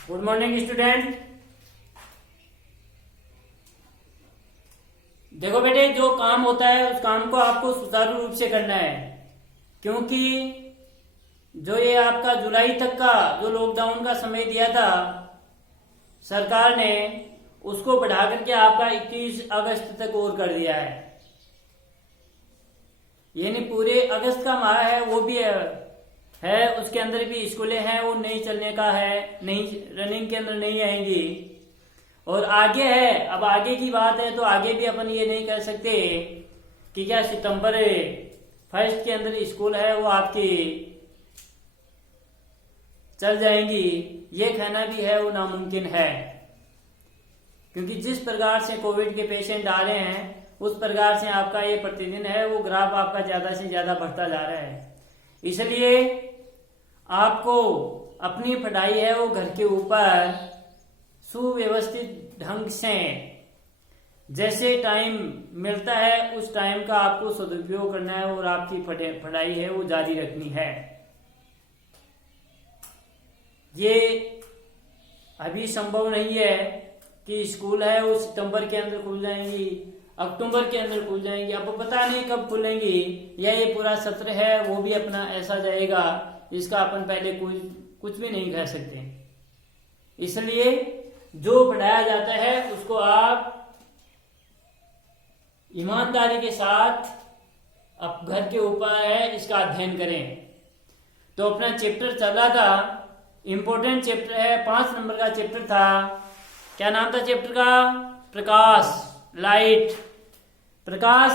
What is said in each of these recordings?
Good morning student. देखो बेटे, जो काम होता है उस काम को आपको सुचारू रूप से करना है, क्योंकि जो ये आपका जुलाई तक का जो लॉकडाउन का समय दिया था सरकार ने, उसको बढ़ा करके आपका 21 अगस्त तक और कर दिया है। यानी पूरे अगस्त का माह है वो भी है उसके अंदर भी स्कूलें हैं वो नहीं चलने का है, नहीं रनिंग के अंदर नहीं आएंगी। और आगे है, अब आगे की बात है तो आगे भी अपन ये नहीं कह सकते कि क्या सितंबर 1 के अंदर स्कूल है वो आपकी चल जाएंगी, ये कहना भी है वो नामुमकिन है। क्योंकि जिस प्रकार से कोविड के पेशेंट आ रहे हैं उस प्रकार से आपका ये प्रतिदिन है वो ग्राफ आपका ज्यादा से ज्यादा बढ़ता जा रहा है। इसलिए आपको अपनी पढ़ाई है वो घर के ऊपर सुव्यवस्थित ढंग से जैसे टाइम मिलता है उस टाइम का आपको सदुपयोग करना है और आपकी पढ़ाई है वो जारी रखनी है। ये अभी संभव नहीं है कि स्कूल है वो सितंबर के अंदर खुल जाएंगी, अक्टूबर के अंदर खुल जाएंगी, अब पता नहीं कब खुलेंगी, या ये पूरा सत्र है वो भी अपना ऐसा जाएगा जिसका अपन पहले कुछ भी नहीं कह सकते। इसलिए जो पढ़ाया जाता है उसको आप ईमानदारी के साथ अब घर के ऊपर है इसका अध्ययन करें। तो अपना चैप्टर चला था, इंपॉर्टेंट चैप्टर है, 5 नंबर का चैप्टर था। क्या नाम था चैप्टर का? प्रकाश, लाइट। प्रकाश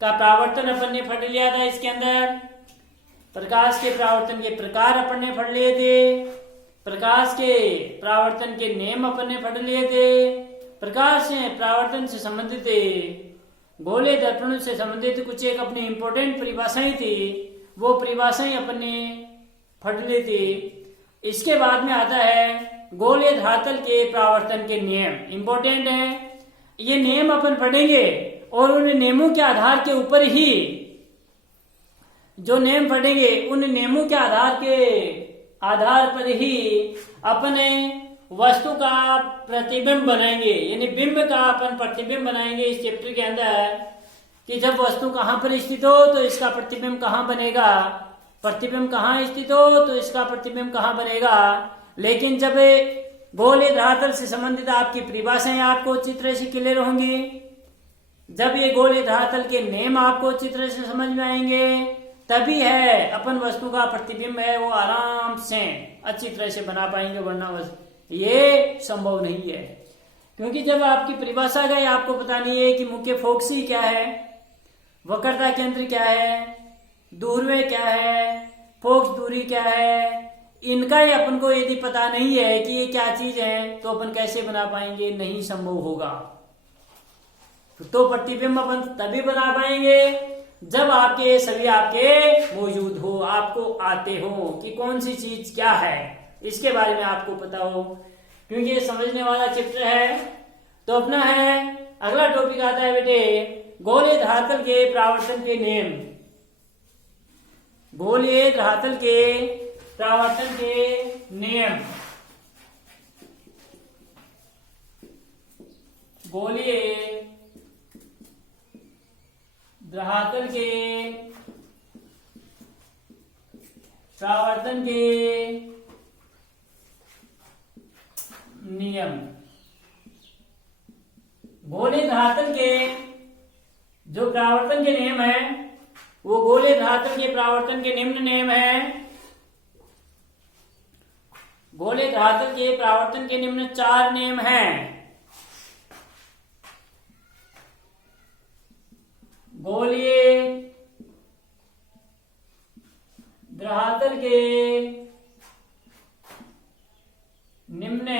का प्रावर्तन अपन ने पढ़ लिया था। इसके अंदर प्रकाश के प्रावर्तन के प्रकार अपन ने पढ़ लिए थे, प्रकाश के प्रावर्तन के नियम अपन ने पढ़ लिए थे, प्रकाश से प्रावर्तन से संबंधित गोले दर्पण से संबंधित कुछ एक अपनी इंपॉर्टेंट परिभाषाएं थी, वो परिभाषाएं अपन ने पढ़ ली थी। इसके बाद में आता है गोले धरातल के प्रावर्तन के नियम, इंपॉर्टेंट है। ये नियम अपन पढ़ेंगे और उन नियमों के आधार के ऊपर ही जो नियम पढ़ेंगे उन नियमों के आधार पर ही अपने वस्तु का प्रतिबिंब बनाएंगे, यानी बिंब का अपन प्रतिबिंब बनाएंगे इस चैप्टर के अंदर कि जब वस्तु कहां पर स्थित हो तो इसका प्रतिबिंब कहां बनेगा, प्रतिबिंब कहां स्थित हो तो इसका प्रतिबिंब कहां बनेगा। लेकिन जब गोले धरातल से संबंधित आपकी परिभाषाएं आपको चित्र से क्लियर होंगी, जब ये गोले धरातल के नियम आपको चित्र से समझ में आएंगे, तभी है अपन वस्तु का प्रतिबिंब है वो आराम से अच्छी तरह से बना पाएंगे, वरना ये संभव नहीं है। क्योंकि जब आपकी परिभाषा गई आपको पता नहीं है कि मुख्य फोकसी क्या है, वक्रता केंद्र क्या है, दूरवे क्या है, फोक्स दूरी क्या है, इनका ही अपन को यदि पता नहीं है कि ये क्या चीज है तो अपन कैसे बना पाएंगे, नहीं संभव होगा। तो प्रतिबिंब अपन तभी बना पाएंगे जब आपके सभी आपके मौजूद हो, आपको आते हो कि कौन सी चीज क्या है, इसके बारे में आपको पता हो, क्योंकि ये समझने वाला चैप्टर है। तो अपना है अगला टॉपिक आता है बेटे गोलीय धरातल के प्रावर्तन के नियम। गोलीय धरातल के प्रावर्तन के नियम, गोलीय धरातल के प्रावर्तन के नियम। गोलीय धरातल के जो प्रावर्तन के नियम है वो गोलीय धरातल के प्रावर्तन के निम्न नियम है। गोलीय धरातल के प्रावर्तन के निम्न 4 नियम हैं। गोलीय धरातल के निम्न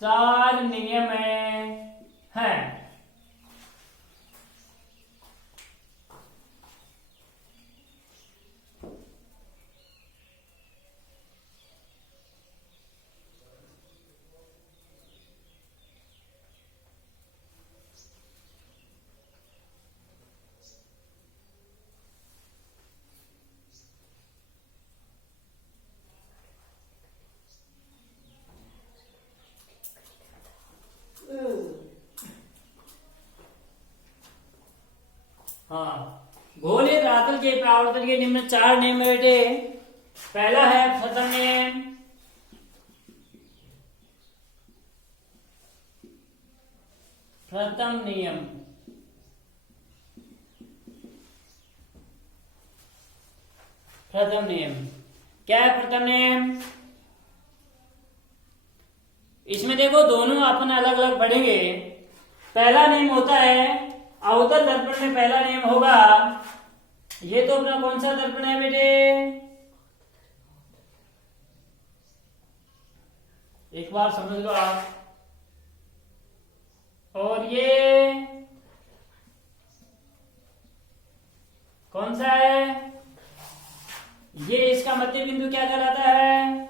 4 नियम हैं। परावर्तन के निम्न 4 नियम है बेटे। पहला है प्रथम नियम। प्रथम नियम क्या है प्रथम नियम? इसमें देखो दोनों अपन अलग अलग पढ़ेंगे। पहला नियम होता है अवतल दर्पण में पहला नियम होगा, ये तो अपना कौन सा दर्पण है बेटे? एक बार समझ लो आप। और ये कौन सा है? ये इसका मध्य बिंदु क्या कहलाता है?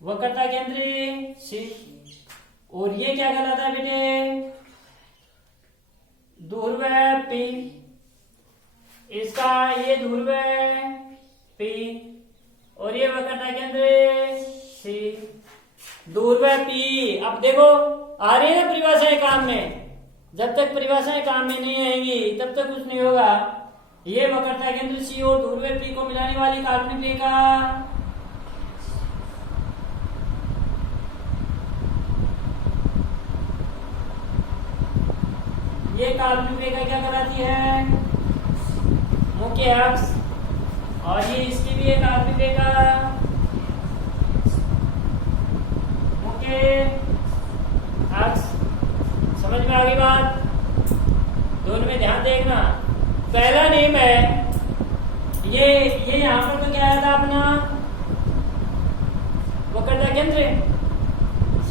वक्रता केंद्री सी। और ये क्या कहलाता है बेटे? ध्रुव पी। इसका ये ध्रुव पी और ये वक्रता केंद्र सी। ध्रुव पी। अब देखो आ रही है ना परिभाषाएं काम में। जब तक परिभाषाएं काम में नहीं आएंगी तब तक कुछ नहीं होगा। ये वक्रता केंद्र सी और ध्रुव पी को मिलाने वाली काल्पनिक रेखा ये काल्पनिक रेखा क्या कहलाती है? मुख्य अक्ष। और ये इसकी भी एक काल्पनिक रेखा मुख्य अक्ष। समझ में आ गई बात? दोनों में ध्यान देखना। पहला नियम है ये यहां पर तो क्या आया था अपना वक्रता केंद्र।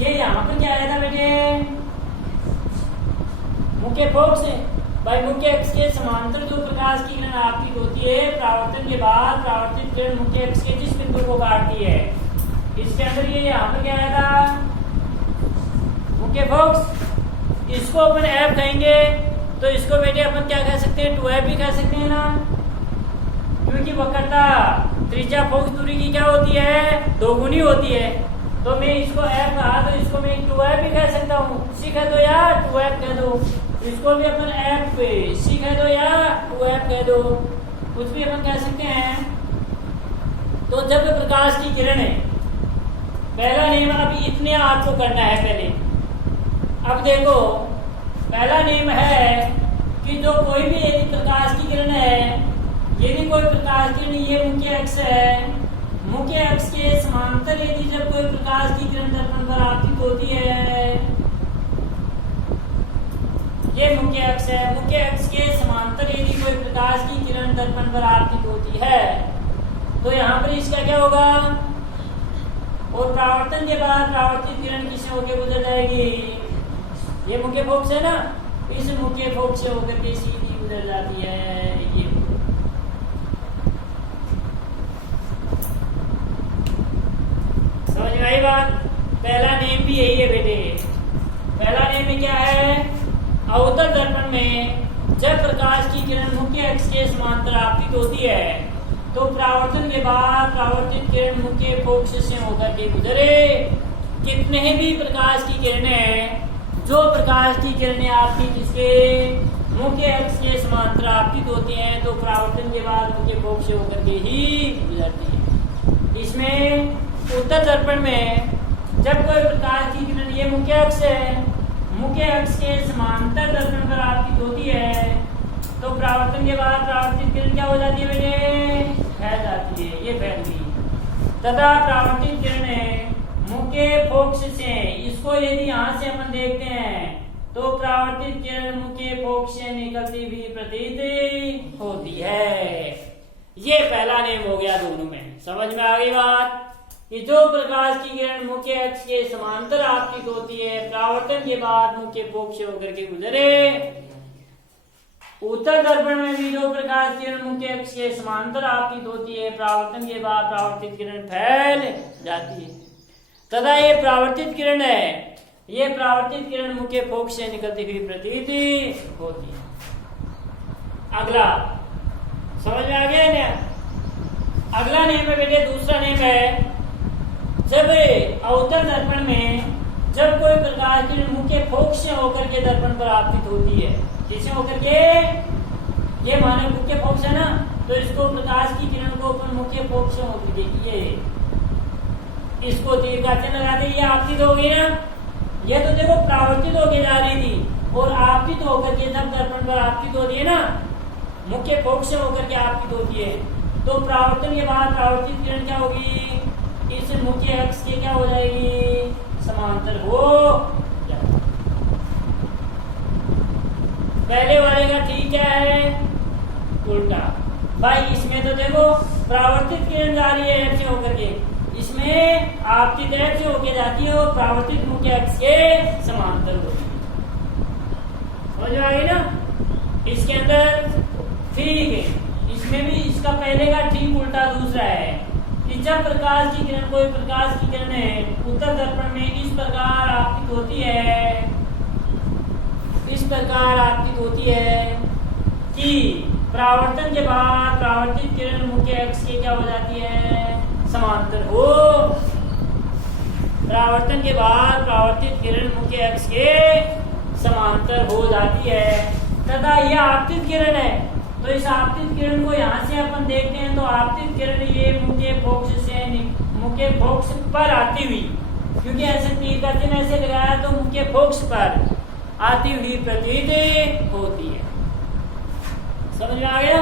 ये यहां पर क्या आया था बेटे? मुख्य फोकस। भाई मुख्य अक्ष के समांतर जो प्रकाश की किरण आपतित होती है परावर्तन के बाद परावर्तित किरण मुख्य अक्ष के जिस बिंदु को काटती है, इसके अंदर ये यहाँ पर क्या आया था? मुख्य फोकस। इसको अपन एफ कहेंगे तो इसको बेटे अपन क्या कह सकते हैं? 2f भी कह सकते हैं ना, क्योंकि वक्रता त्रिज्या फोकस दूरी की क्या होती है? 2 गुनी होती है। तो मैं इसको f कहा तो इसको मैं 2f भी कह सकता हूँ। सी कह दो या 2f कह दो। इसको भी अपन f पे सी कह दो या 2f कह दो, कुछ भी अपन कह सकते हैं। तो जब प्रकाश की किरण है, पहला नियम अभी इतने आपको करना है पहले। अब देखो पहला नियम है कि जो कोई भी यदि प्रकाश की किरण है, यदि कोई प्रकाश किरण ये मुख्य अक्ष है, मुख्य अक्ष के समांतर यदि जब कोई प्रकाश की किरण दर्पण पर आपतित होती है, ये मुख्य अक्ष है, मुख्य अक्ष के समांतर यदि कोई प्रकाश की किरण दर्पण पर आपतित होती है तो यहाँ पर इसका क्या होगा? और परावर्तन के बाद परावर्तित किरण किससे होकर गुजर जाएगी? ये मुख्य फोकस है ना, इस मुख्य फोकस से होकर के सीधी गुजर जाती है। ये समझ में आई बात? पहला नियम भी यही है बेटे। पहला नियम क्या है? अवतल दर्पण में जब प्रकाश की किरण मुख्य अक्ष के समांतर आपतित होती है तो परावर्तन के बाद परावर्तित किरण मुख्य फोकस से होकर के गुजरे। कितने भी प्रकाश की किरणें, जो प्रकाश की किरणें आपतित इसके मुख्य अक्ष के समांतर आपतित होती हैं तो परावर्तन के बाद मुख्य फोकस से होकर के ही गुजरती है। इसमें उत्तर दर्पण में जब कोई प्रकाश की किरण ये मुख्य अक्ष है, मुख्य अक्ष के समांतर दर्पण पर आपतित होती है तो परावर्तन के बाद परावर्तित किरण क्या हो जाती है बेटे? फैल जाती है। ये फैल गई। तथा परावर्तित किरणें मुख्य फोकस से, इसको यदि यहाँ से अपन देखते हैं तो परावर्तित किरण मुख्य फोकस से निकलती हुई प्रतीत होती है। ये पहला नियम हो गया दोनों में। समझ में आ गई बात? कि जो प्रकाश की किरण मुख्य अक्ष के समांतर आपतित होती है परावर्तन के बाद मुख्य फोकस से होकर के गुजरे। उत्तर दर्पण में भी जो प्रकाश किरण मुख्य अक्ष के समांतर आपतित होती है परावर्तन के बाद परावर्तित किरण फैल जाती है तथा ये परावर्तित किरण है, ये परावर्तित किरण मुख्य फोकस से निकलती हुई प्रतीत होती है। अगला समझ में आ गया ना? अगला नियम है बेटे, दूसरा नियम है जब अवतल दर्पण में जब कोई प्रकाश की मुख्य फोकस से होकर के दर्पण पर आपतित होती है, किससे होकर के? ये माने मुख्य फोक्स है ना, तो इसको प्रकाश की किरण को अपन मुख्य फोक्स होकर देखिए, इसको तीर का चिन्ह लगाते, ये आपतित हो गई ना, ये तो देखो प्रावर्तित होके जा रही थी और आपतित होकर के जब दर्पण पर आपतित होती है ना, मुख्य फोक्स से होकर के आपतित होती है, तो परावर्तन के बाद परावर्तित किरण क्या होगी, इस मुख्य अक्ष के क्या हो जाएगी, समांतर हो जाएगी। पहले वाले का ठीक क्या है, उल्टा। भाई इसमें तो देखो परावर्तित किरण जा रही है एफ से होकर के, इसमें आपतित एफ से होकर जाती है और परावर्तित मुख्य अक्ष के समांतर होती है। समझ में आ गई ना। इसके अंदर ठीक है, इसमें भी इसका पहले का ठीक उल्टा दूसरा है कि जब प्रकाश की किरण, कोई प्रकाश की किरण है उत्तर दर्पण में इस प्रकार आपतित होती है, इस प्रकार आपतित होती है कि परावर्तन के बाद परावर्तित किरण मुख्य अक्ष के क्या हो जाती है, समांतर हो। परावर्तन के बाद परावर्तित किरण मुख्य अक्ष के समांतर हो जाती है तथा यह आपतित किरण है। तो इस आपतित किरण को यहाँ से अपन देखते हैं, तो आपतित किरण ये मुख्य फोक्स से, मुख्य फोक्स पर आती हुई, क्योंकि ऐसे तीर का चिन्ह ऐसे लगाया तो मुख्य फोक्स पर आती हुई प्रतीत होती है। समझ में आ गया।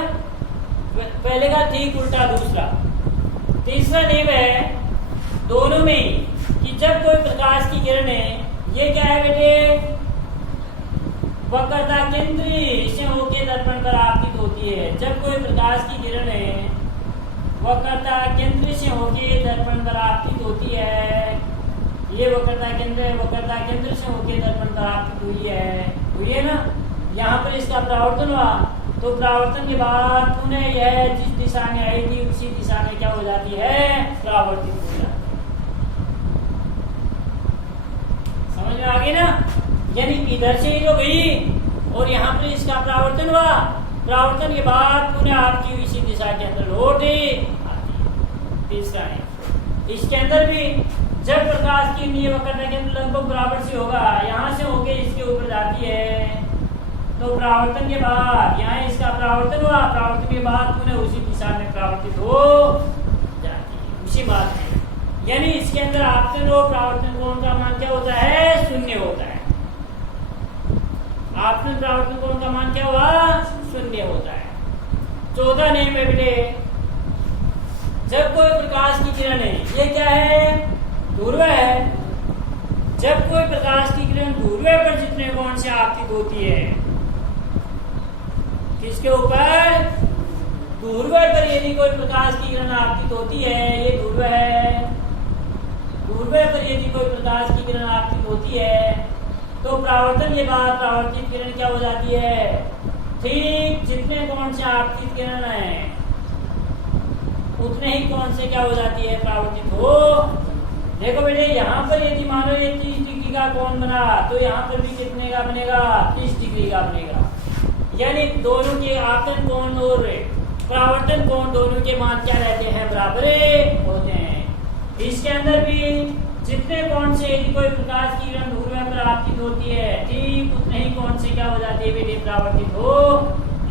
पहले का ठीक उल्टा दूसरा। तीसरा नियम है दोनों में कि जब कोई प्रकाश की किरण है, ये क्या है बेटे, वक्रता केंद्र से होके दर्पण पर आपतित होती है। जब कोई प्रकाश की किरण है वक्रता केंद्र से होके दर्पण पर आपतित होती है, ये वक्रता केंद्र है, वक्रता केंद्र से होके दर्पण पर आपतित हुई है ना। यहाँ पर इसका परावर्तन हुआ, तो परावर्तन के बाद पुनः यह जिस दिशा में आई थी उसी दिशा में क्या हो जाती है, परावर्तित हो जाती है। समझ में आ गई ना। यानी इधर से जो गई और यहाँ पर इसका परावर्तन हुआ, परावर्तन के बाद पुनः आपकी इसी दिशा के अंदर लौट आती है। तीसरा है, इसके अंदर भी जब प्रकाश की नींव वक्रता के अंदर लगभग बराबर से होगा, यहाँ से होके इसके ऊपर जाती है, तो परावर्तन के बाद यहाँ इसका परावर्तन हुआ, परावर्तन के बाद पुनः उसी दिशा में परावर्तित हो जाती है। उसी बात है, यानी इसके अंदर आपतन और परावर्तन कोण का मान क्या होता है, शून्य होता है। आपतन परावर्तन कोण का मान क्या हुआ, शून्य होता है। चौथा नियम है बेटे, जब कोई प्रकाश की किरण है, ये क्या है, ध्रुव है। जब कोई प्रकाश की किरण ध्रुव पर जितने कोण से आपतित होती है, किसके ऊपर, ध्रुव पर यदि कोई प्रकाश की किरण आपतित होती है, ये ध्रुव है, ध्रुव पर यदि कोई प्रकाश की किरण आपतित होती है, तो परावर्तन के बाद परावर्तित किरण क्या हो जाती है, ठीक जितने कोण से आपतित किरण है उतने ही कोण से क्या हो जाती है, परावर्तित हो। देखो बेटे, यहाँ पर यदि मानो ये 30 डिग्री का कोण बना, तो यहाँ पर भी कितने का बनेगा, 30 डिग्री का बनेगा। यानी दोनों के आपतन कोण और परावर्तन कोण दोनों के मान क्या रहते हैं, बराबर होते हैं। इसके अंदर भी जितने कोण से यदि कोई प्रकाश की किरण ध्रुव पर आपतित होती है, ठीक उतने ही कोण से क्या हो जाती है बेटे, परावर्तित हो।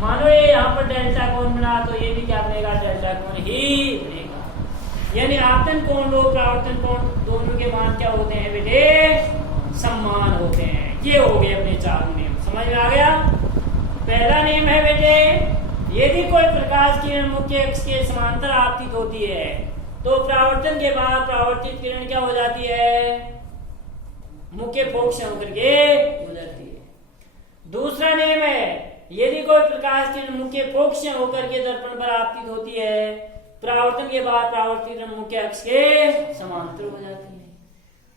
मानो ये यहाँ पर डेल्टा कोण बना, तो ये भी क्या बनेगा, डेल्टा कोण ही बनेगा। यानी आपतन कोण और परावर्तन कोण दोनों के मान क्या होते हैं बेटे, समान होते हैं। ये हो गए अपने चारों नियम। समझ में आ गया। पहला नियम है बेटे, यदि कोई प्रकाश किरण मुख्य अक्ष के समांतर आपतित होती है, तो परावर्तन के बाद परावर्तित किरण क्या हो जाती है, मुख्य फोक्स से होकर के हो जाती है। दूसरा नियम है, यदि कोई प्रकाश किरण मुख्य फोक्स से होकर के दर्पण पर आपतित होती है, परावर्तन के बाद परावर्तित किरण मुख्य अक्ष के समांतर हो जाती है।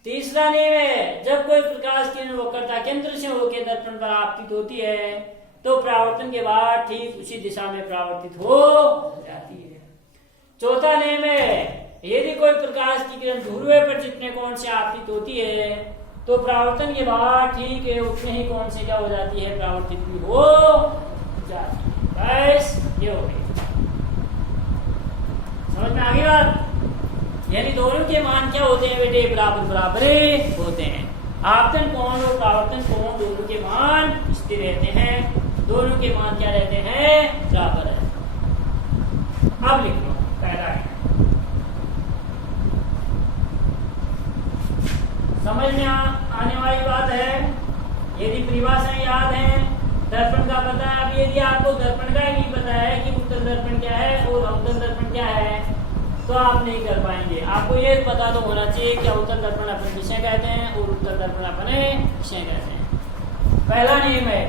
तीसरा नियम है, जब कोई प्रकाश किरण वक्रता केंद्र से होकर दर्पण पर आपतित होती है, तो परावर्तन के बाद ठीक उसी दिशा में परावर्तित हो जाती है। चौथा नियम है, यदि कोई प्रकाश की किरण ध्रुव पर जितने कोण से आपतित होती है, तो परावर्तन के बाद ठीक है उतने ही कोण से क्या हो जाती है, परावर्तित भी हो जाती है। बस ये हो गई। समझ में आ गई बात। यानी दोनों के मान क्या होते हैं बेटे, बराबर बराबर होते हैं। आपतन कोण और परावर्तन कोण दोनों के मान स्थिर रहते हैं। दोनों के मान क्या रहते हैं, बराबर है। अब लिख लो पहला है, समझ में आने वाली बात है। यदि परिभाषाएं याद है, दर्पण का पता है। अब यदि आपको दर्पण का ही नहीं पता है कि उत्तल दर्पण क्या है और अवतल दर्पण क्या है, तो आप नहीं कर पाएंगे। आपको ये पता तो होना चाहिए कि अवतल दर्पण अपन विषय कहते हैं और उत्तल दर्पण अपने विषय कहते हैं। पहला नियम है,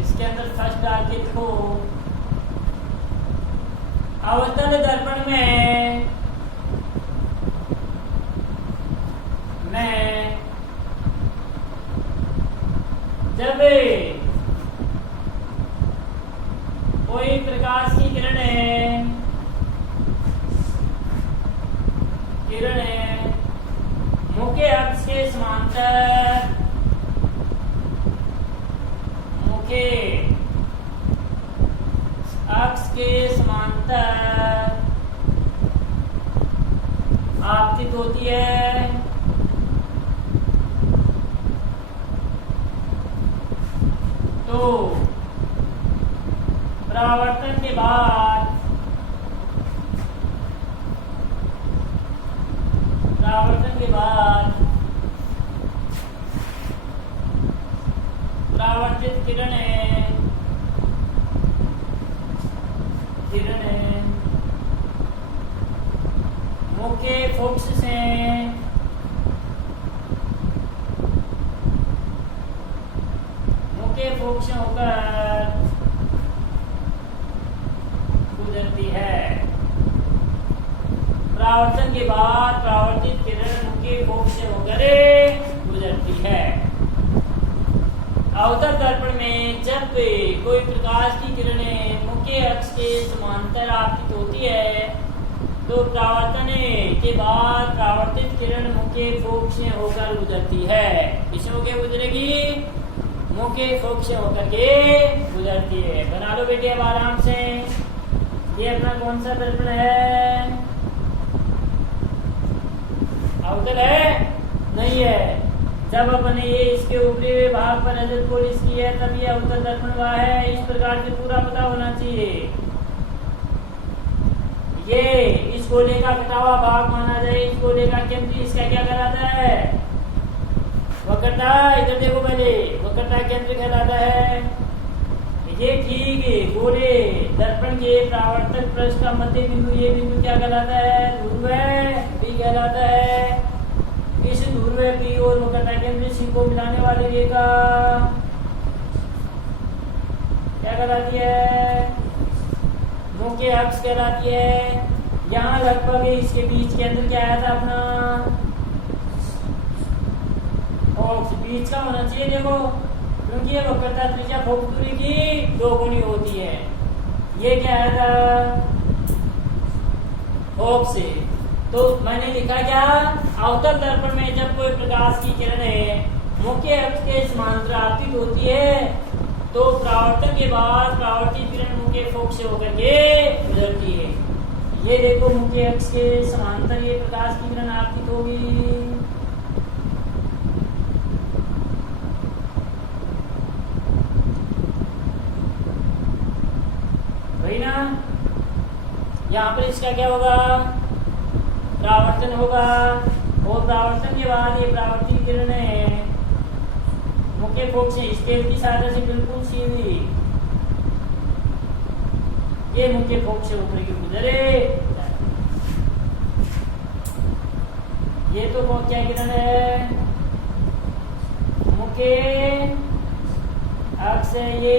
इसके अंदर फर्स्ट डाल के लिखो, अवतल दर्पण में जब कोई प्रकाश की किरण मुख्य अक्ष के समांतर आपतित होती है, तो परावर्तन के बाद परावर्तित किरणें मुख्य फोकस से होकर गुजरती है। परावर्तन के बाद परावर्तित किरण मुख्य फोकस से होकर गुजरती है। अवतल दर्पण में जब कोई प्रकाश की किरणें मुख्य अक्ष के समांतर आपतित होती है, तो परावर्तन के बाद परावर्तित किरण मुख्य फोकस से होकर गुजरती है। किससे होकर गुजरेगी, मुख्य फोकस से होकर के गुजरती है। बना लो बेटे अब आराम से। ये अपना कौन सा दर्पण है, अवतल है नहीं है। जब अपने ये इसके ऊपरी भाग पर नजर पोलिस की है, तब ये अवतल दर्पण हुआ है। इस प्रकार से पूरा पता होना चाहिए। ये इस गोले का कटा हुआ भाग माना जाए। इस गोले का केंद्र इसका क्या कहलाता है, वक्रता। इधर देखो पहले, वक्रता केंद्र कहलाता है। ये ठीक है, गोले दर्पण के परावर्तक पृष्ठ का मध्य बिंदु, ये बिंदु क्या कहलाता है, ध्रुव भी कहलाता है। इस ध्रुव पी और वक्रता केंद्र सी को मिलाने वाली रेखा क्या कहलाती है, मुख्य अक्ष कहलाती है। यहाँ लगभग इसके बीच के अंदर क्या आया था अपना, फोकस बीच का होना चाहिए। देखो, क्योंकि ये वक्रता त्रिज्या फोकस दूरी की दोगुनी होती है। ये क्या आया था, फोकस से। तो मैंने लिखा क्या, अवतल दर्पण में जब कोई प्रकाश की किरण मुख्य अक्ष के समांतर आपतित होती है, तो परावर्तन के बाद परावर्तित किरण मुख्य फोकस से होकर के गुजरती है। ये देखो, मुख्य अक्ष के समांतर ये प्रकाश की किरण आपतित होगी। वही ना, यहाँ पर इसका क्या होगा, परावर्तन होगा। और परावर्तन के बाद ये परावर्तित किरणें मुख्य फोकस से स्केल की सहायता से बिल्कुल सीधी ये मुख्य फोकस से होकर के गुजरे। ये तो क्या किरण है, मुख्य अक्ष से ये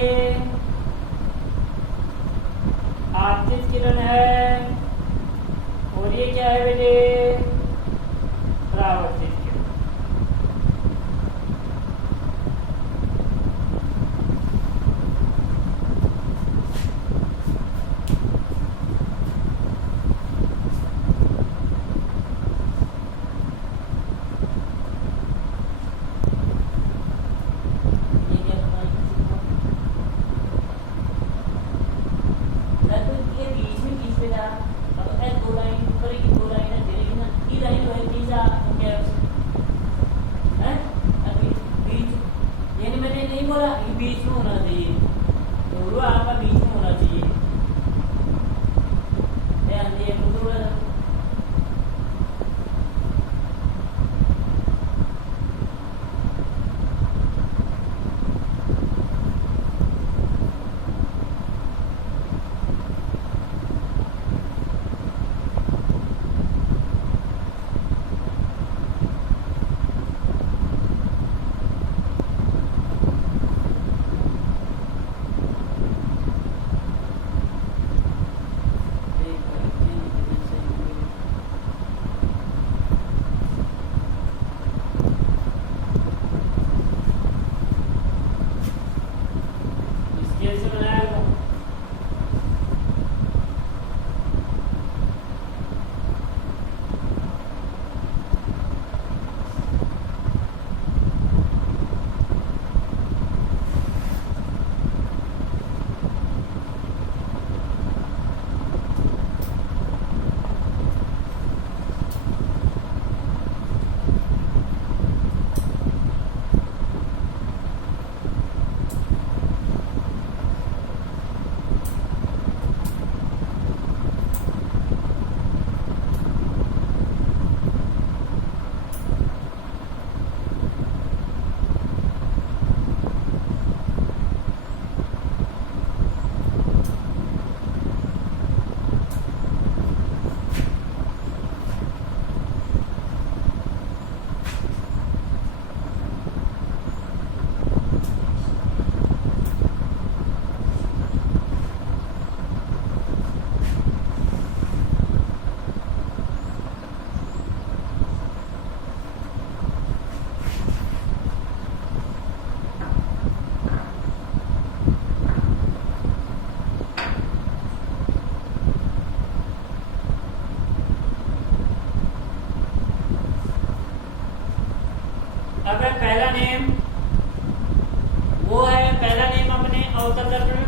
आपतित किरण है। और ये क्या है बेटे, परावर्तित किरण। ये बीच में खींच पे जा, अब दो लाइन ऊपर की दो लाइन है,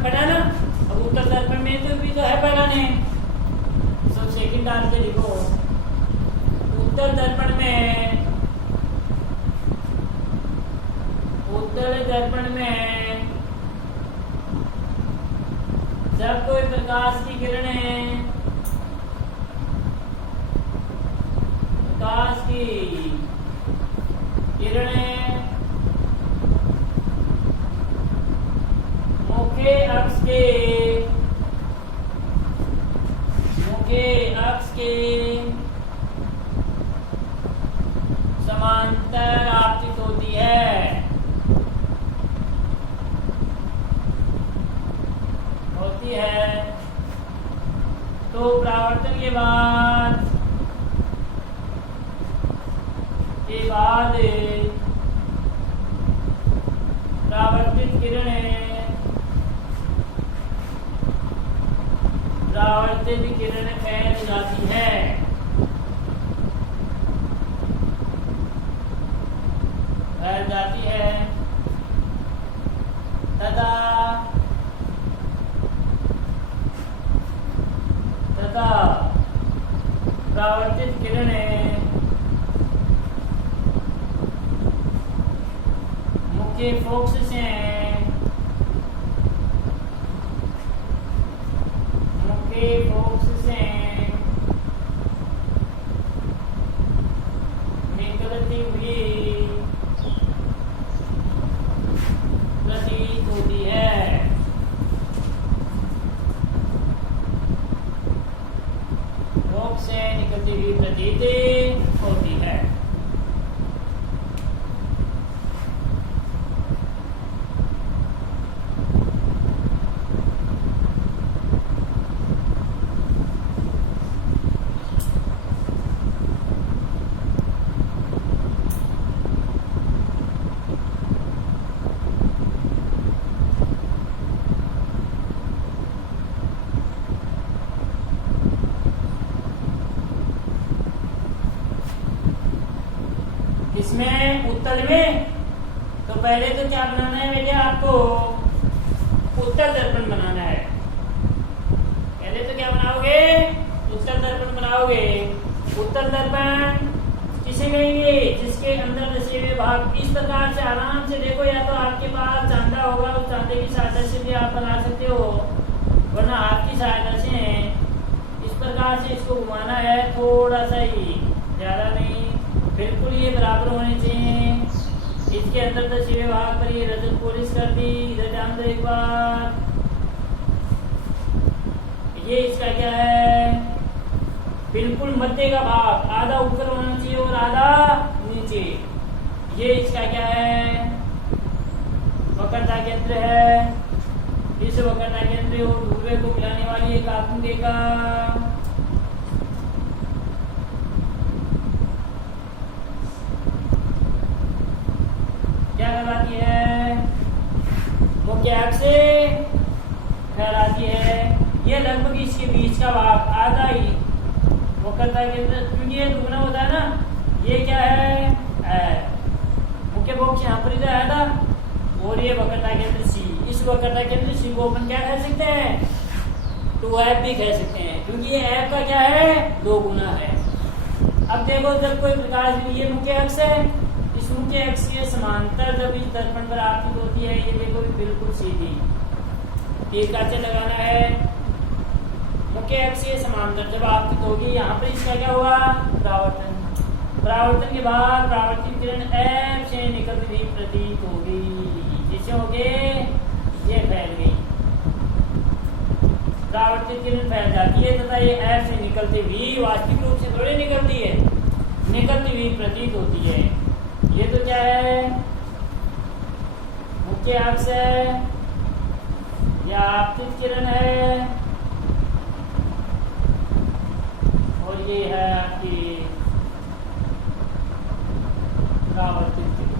पढ़ा ना। अब उत्तर दर्पण में तो भी तो है पहला ने, सब सेकंड डाल के लिखो। उत्तर दर्पण में, उत्तर दर्पण में जब कोई प्रकाश की किरणें, प्रकाश की किरणें मुख्य अक्ष के समांतर आपतित होती है, तो परावर्तन के बाद परावर्तित किरणें फैल जाती है। तथा परावर्तित किरणें मुख्य फोकस से निकलती हुई प्रतीत होती है। फोकस से निकलती हुई प्रतीति होती है। इसमें उत्तर में तो पहले तो क्या बनाना है भैया, आपको उत्तर दर्पण बनाना है। पहले तो क्या बनाओगे, उत्तर दर्पण बनाओगे। उत्तर दर्पण किसे कहेंगे, जिसके अंदर धसे हुए भाग इस प्रकार से आराम से देखो, या तो आपके पास चांदा होगा, उस चांदे की सहायता से भी आप बना सकते हो, वरना आपकी सहायता से इस प्रकार से इसको घुमाना है, थोड़ा सा ही, ज्यादा नहीं, बिल्कुल ये बराबर होने चाहिए। इसके अंदर तो सीधे भाग पर ये रजत पॉलिश कर दी। इधर ध्यान दो एक बार, ये इसका क्या है, बिल्कुल मध्य का भाग, आधा ऊपर होना चाहिए और आधा नीचे। ये इसका क्या है, वक्रता केंद्र है। इस वक्रता केंद्र और ध्रुवे को मिलाने वाली एक आकुंडे का क्या कहलाती है, मुख्य अक्ष से कहलाती है। ये लगभग इसके बीच का भाग आधा ही वक्रता केंद्र, क्योंकि ये दुगना होता है ना, ये क्या है, मुख्य फोकस यहाँ पर इधर आया था, और ये वक्रता केंद्र सी। इस वक्रता केंद्र सी को अपन क्या कह सकते हैं, 2f भी कह सकते हैं, क्योंकि ये f का क्या है, 2 गुना है। अब देखो, जब कोई प्रकाश, ये मुख्य अक्ष है, इस मुख्य अक्ष के समांतर जब इस दर्पण पर आपतित होती है, ये देखो बिल्कुल सीधी, एक काचे लगाना है। मुख्य अक्ष के समांतर जब आपतित होगी, यहाँ पर इसका क्या हुआ, परावर्तन के बाद परावर्तित किरण F से निकलती हुई प्रतीत होगी, जिससे होगे ये फैल गई, परावर्तित किरण फैल जाती है, तथा ये F से निकलती हुई, वास्तविक रूप से थोड़ी निकलती है, निकलती हुई प्रतीत होती है। ये तो क्या है, मुख्य अक्ष है, या आपतित किरण है, और ये है आपकी परावर्तित किरण।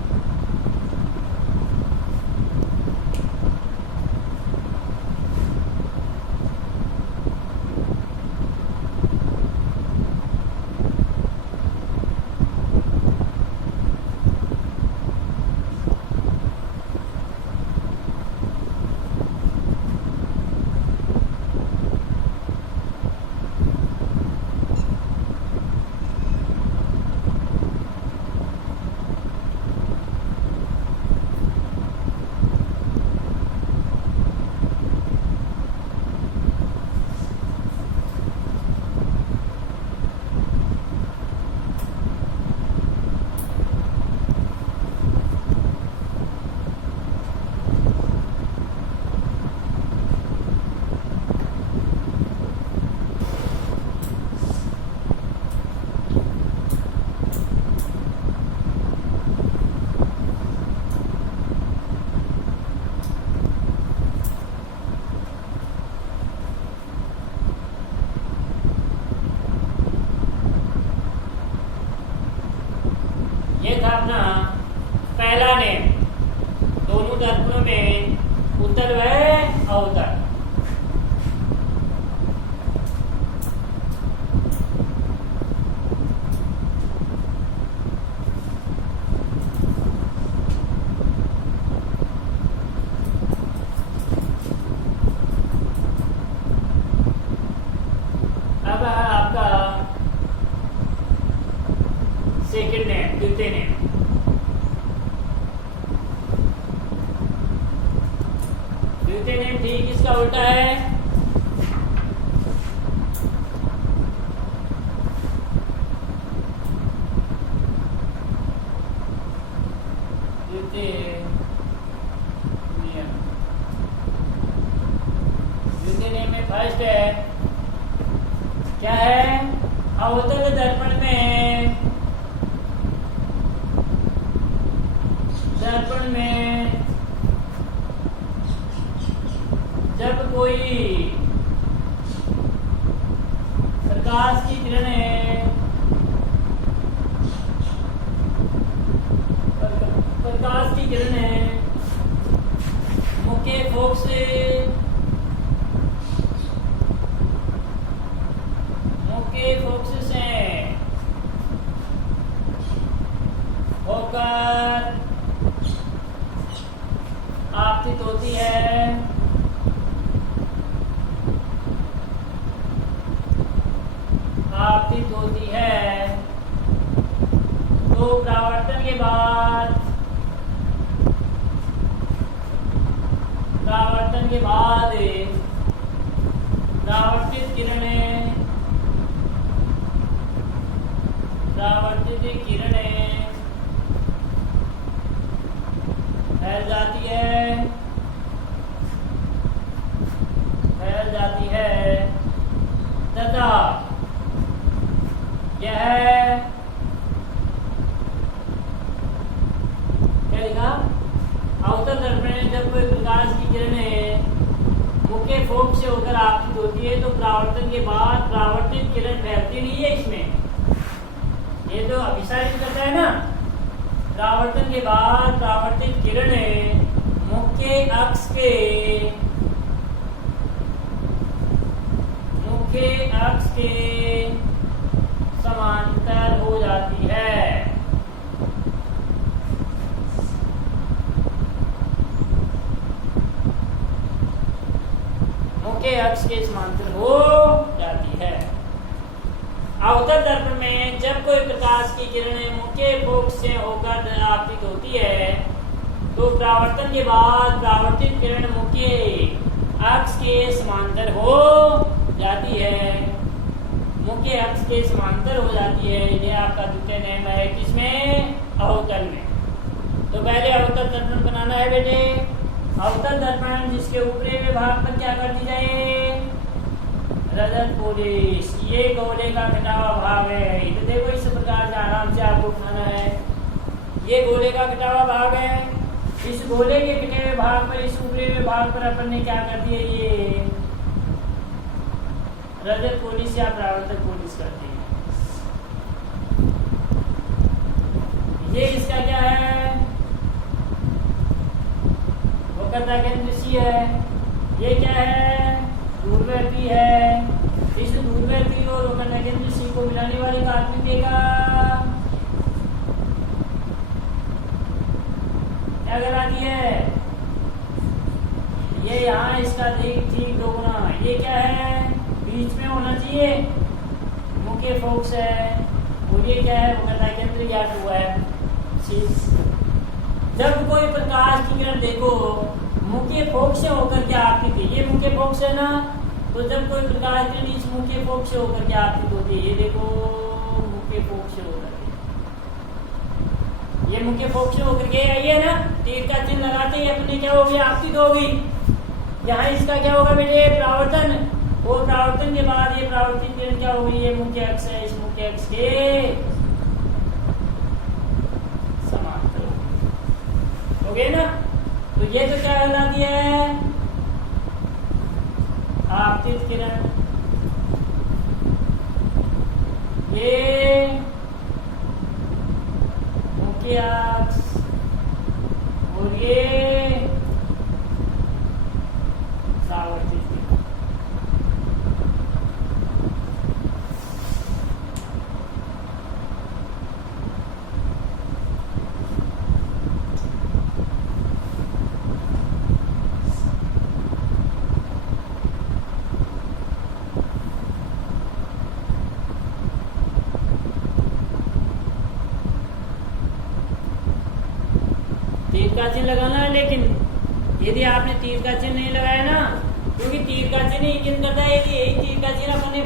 था अपना पहला नेम, दोनों दर्पणों में उत्तर व अवतल। अब आपका सेकंड नेम, द्वितीय नेम। द्वितीय नेम ठीक इसका उल्टा है। द्वितीय नियम, द्वितीय नेम में फर्स्ट है, क्या है? अवतल दर्पण में, दर्पण में जब कोई प्रकाश की किरणें प्रकाश की किरणें मुख्य फोकस से होकर आपतित होती है, आपतित होती है, तो परावर्तन के बाद, परावर्तन के बाद परावर्तित किरणें, परावर्तित किरणें फैल जाती है, फैल जाती है तथा यह क्या लिखा? अवतल दर्पण में जब कोई प्रकाश की किरणें मुख्य फोक से होकर आपतित होती है तो परावर्तन के बाद परावर्तित किरण फैलती नहीं है इसमें, ये तो अभिसारित करता है ना। परावर्तन के बाद परावर्तित किरणें मुख्य अक्ष के समांतर हो जाती है, मुख्य अक्ष के समांतर हो जाती है। अवतल दर्पण में जब कोई प्रकाश की किरणें मुख्य फोकस से होकर आपतित होती है तो परावर्तन के बाद परावर्तित किरण मुख्य अक्ष के समांतर हो जाती है, मुख्य अक्ष के समांतर हो जाती है। ये आपका द्वितीय नेम है, किसमें? अवतल में। तो पहले अवतल दर्पण बनाना है बेटे। अवतल दर्पण जिसके ऊपरी विभाग पर क्या कर दी जाए? रजत पोलिश। ये गोले का घटा हुआ भाग है, इधर देखो इस प्रकार से आराम से आपको उठाना है। ये गोले का घटा हुआ भाग है, इस गोले के घटे हुए भाग पर, इस ऊपरी विभाग पर अपन ने क्या कर दिया? ये रजत पोलिश या परावर्तक पोलिश कर दी। ये इसका क्या है? वक्रता केंद्र सी है। ये क्या है? दूरवर्ती है। इस दूरवर्ती और वक्रता केंद्र सी को मिलाने वाले काल्पनिक रेखा क्या कहलाती है? ये यहाँ इसका ठीक दोगुना। ये क्या है? बीच में होना चाहिए, मुख्य फोकस है। और ये क्या है? वक्रता केंद्र या हुआ है। जब कोई प्रकाश की किरण देखो मुख्य फोकस से होकर के आपतित है, ये मुख्य फोकस है ना, तो जब कोई प्रकाश की किरण इस मुख्य फोकस से होकर के आपतित होती है, ये देखो मुख्य फोकस से होकर के, ये मुख्य फोकस से होकर के आई है ना, तीर का चिन्ह लगाते ही अपने क्या हो गया? आपतित हो गई। यहाँ इसका क्या होगा बेटे? परावर्तन। और परावर्तन के बाद ये परावर्तित किरण क्या होगी? ये मुख्य अक्ष है, इस मुख्य अक्ष के समांतर हो गए ना। तो ये तो क्या कहलाती है? आपतित किरण। ये मुख्य अक्ष और ये परावर्तित किरण। तीर का चिन्ह लगाना है, लेकिन यदि आपने तीर का चिन्ह नहीं लगाया ना, क्योंकि तीर का चिन्ह इंगित करता है यदि यही तीर का चिन्ह अपने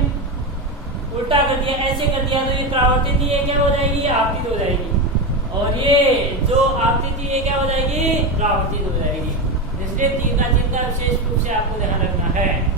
उल्टा कर दिया, ऐसे कर दिया, तो ये परावर्तित ये क्या हो जाएगी, ये आपतित हो जाएगी, और ये जो आपतित ये क्या हो जाएगी, परावर्तित हो जाएगी। इसलिए तीर का चिन्ह का विशेष रूप से आपको ध्यान रखना है।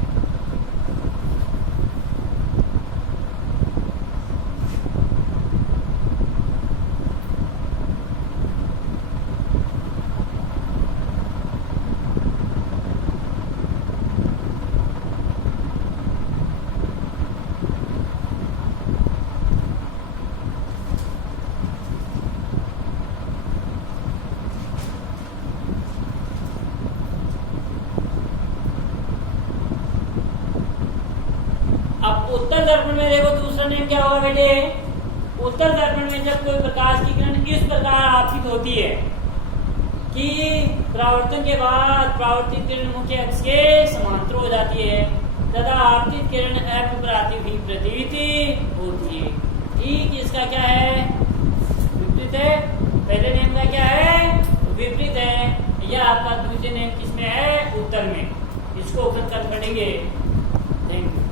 अब उत्तर दर्पण में देखो दूसरा नेम क्या होगा बेटे, उत्तर दर्पण में जब कोई प्रकाश की किरण इस प्रकार आपतित होती है कि परावर्तन के बाद परावर्तित किरण मुख्य अक्ष के समांतर हो जाती है तथा आपतित किरण अपराती हुई प्रतीत होती है। ठीक इसका क्या है, विपरीत है। पहले नेम का क्या है, विपरीत है। यह आपका दूसरे नेम किसमें है, उत्तर में। इसको कल पढ़ेंगे। Thank you.